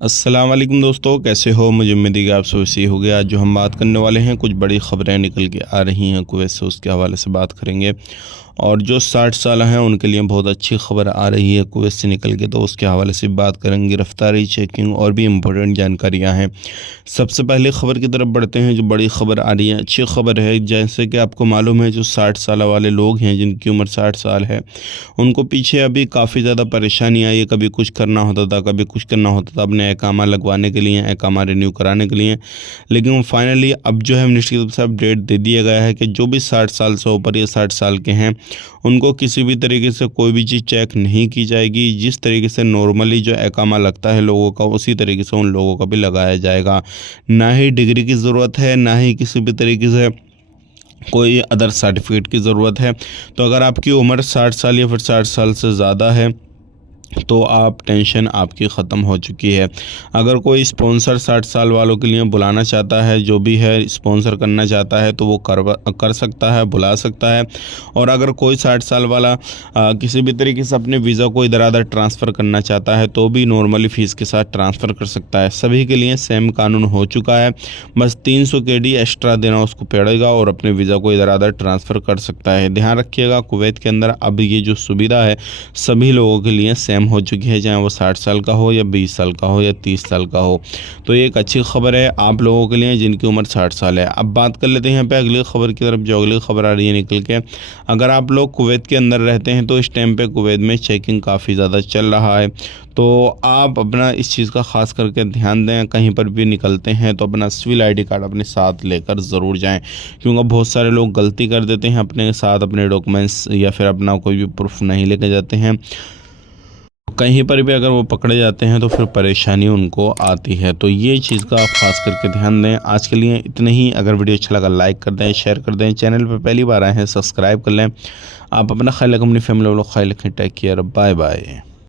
अस्सलाम वालेकुम दोस्तों, कैसे हो। मुझे उम्मीद है कि आप सब सही हो गया। आज जो हम बात करने वाले हैं, कुछ बड़ी ख़बरें निकल के आ रही हैं कुवैत से, उसके हवाले से बात करेंगे। और जो 60 साल हैं उनके लिए बहुत अच्छी खबर आ रही है कुवैत से निकल के, तो उसके हवाले से बात करेंगे। गिरफ्तारी, चेकिंग और भी इम्पोर्टेंट जानकारियां हैं। सबसे पहले ख़बर की तरफ बढ़ते हैं। जो बड़ी ख़बर आ रही है, अच्छी ख़बर है। जैसे कि आपको मालूम है, जो 60 साल वाले लोग हैं, जिनकी उम्र 60 साल है, उनको पीछे अभी काफ़ी ज़्यादा परेशानी आई है। कभी कुछ करना होता था, कभी कुछ करना होता था अपने इकामा लगवाने के लिए, इकामा रिन्यू कराने के लिए। लेकिन फाइनली अब जो है मिनिस्ट्री की तरफ से अपडेट दे दिया गया है कि जो भी 60 साल से ऊपर या 60 साल के हैं, उनको किसी भी तरीके से कोई भी चीज़ चेक नहीं की जाएगी। जिस तरीके से नॉर्मली जो इकामा लगता है लोगों का, उसी तरीके से उन लोगों का भी लगाया जाएगा। ना ही डिग्री की ज़रूरत है, ना ही किसी भी तरीके से कोई अदर सर्टिफिकेट की ज़रूरत है। तो अगर आपकी उम्र 60 साल या फिर 60 साल से ज़्यादा है तो आप टेंशन आपकी ख़त्म हो चुकी है। अगर कोई स्पॉन्सर 60 साल वालों के लिए बुलाना चाहता है, जो भी है स्पॉन्सर करना चाहता है, तो वो कर सकता है, बुला सकता है। और अगर कोई 60 साल वाला किसी भी तरीके से अपने वीज़ा को इधर उधर ट्रांसफ़र करना चाहता है, तो भी नॉर्मली फ़ीस के साथ ट्रांसफ़र कर सकता है। सभी के लिए सेम कानून हो चुका है। बस 300 KD एक्स्ट्रा देना उसको पड़ेगा और अपने वीज़ा को इधर उधर ट्रांसफ़र कर सकता है। ध्यान रखिएगा, कुवैत के अंदर अब ये जो सुविधा है सभी लोगों के लिए सेम हो चुकी है, चाहे वो 60 साल का हो या 20 साल का हो या 30 साल का हो। तो ये एक अच्छी खबर है आप लोगों के लिए जिनकी उम्र 60 साल है। अब बात कर लेते हैं यहाँ पे अगली खबर की तरफ। जो अगली खबर आ रही है निकल के, अगर आप लोग कुवैत के अंदर रहते हैं तो इस टाइम पे कुवैत में चेकिंग काफ़ी ज़्यादा चल रहा है। तो आप अपना इस चीज़ का ख़ास करके ध्यान दें। कहीं पर भी निकलते हैं तो अपना सिविल ID कार्ड अपने साथ लेकर ज़रूर जाएं, क्योंकि बहुत सारे लोग गलती कर देते हैं, अपने साथ अपने डॉक्यूमेंट्स या फिर अपना कोई भी प्रूफ नहीं लेके जाते हैं। कहीं पर भी अगर वो पकड़े जाते हैं तो फिर परेशानी उनको आती है। तो ये चीज़ का आप खास करके ध्यान दें। आज के लिए इतने ही। अगर वीडियो अच्छा लगा लाइक कर दें, शेयर कर दें। चैनल पर पहली बार आए हैं सब्सक्राइब कर लें। आप अपना ख्याल रखें, अपनी फैमिली वालों का ख्याल रखें। Take care, bye bye.